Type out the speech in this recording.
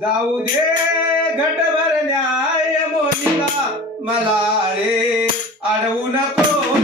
जाऊ दे घट भरण्या मोदीला मला रे अडवू नको.